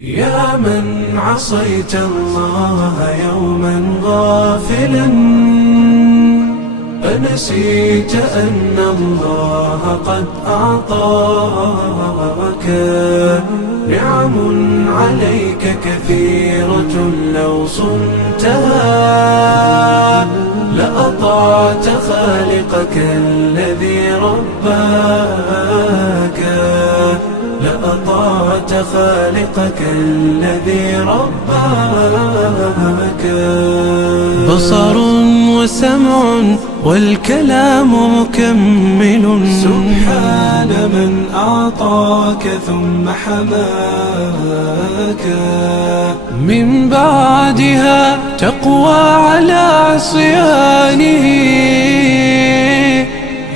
يا من عصيت الله يوما غافلا، أنسيت أن الله قد أعطاك نعم عليك كثيرة، لو صنتها لأطعت خالقك الذي رباك، لأطعت خالقك الذي رباك. بصر وسمع والكلام مكمل، سبحان من أعطاك ثم حماك. من بعدها تقوى على عصيانه،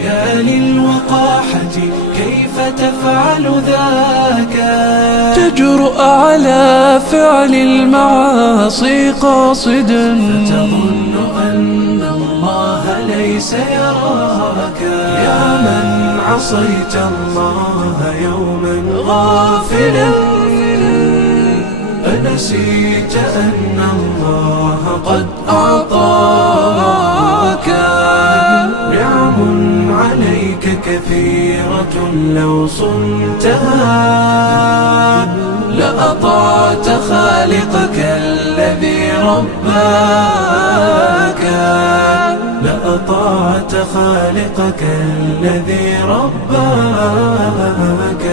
يا للوقاحة كيف تفعل ذاك؟ تجرؤ على فعل المعاصي قاصدا، فتظن أن الله ليس يراك. يا من عصيت الله يوما غافلا، أنسيت أن الله قد أعطاك نعم عليك كثيرة، لو صنتها لأطعت خالقك الذي رباك، لأطعت خالقك الذي رباك.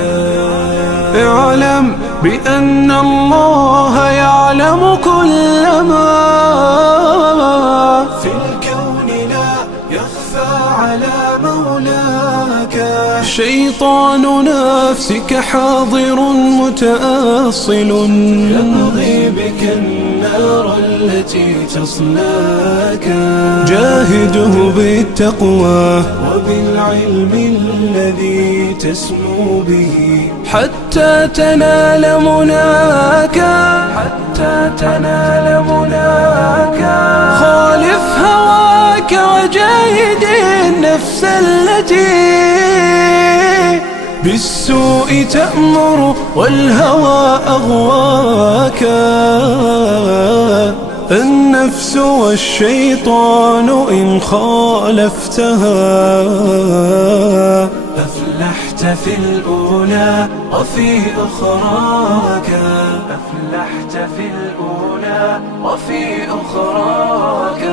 اعلم بأن الله يعلم كل ما في الكون، لا يخفى على مولاك. شيطان نفسك حاضر متأصل، يبغي بك النار التي تصلاك. جاهده بالتقوى وبالعلم الذي تسمو به، حتى تنال مناك، حتى تنال مناك. خالف هواك وجاهد النفس التي بالسوء تأمر والهوى أغواك. النفس والشيطان إن خالفتها أفلحت في الأولى وفي أخراك، أفلحت في الأولى وفي أخراك.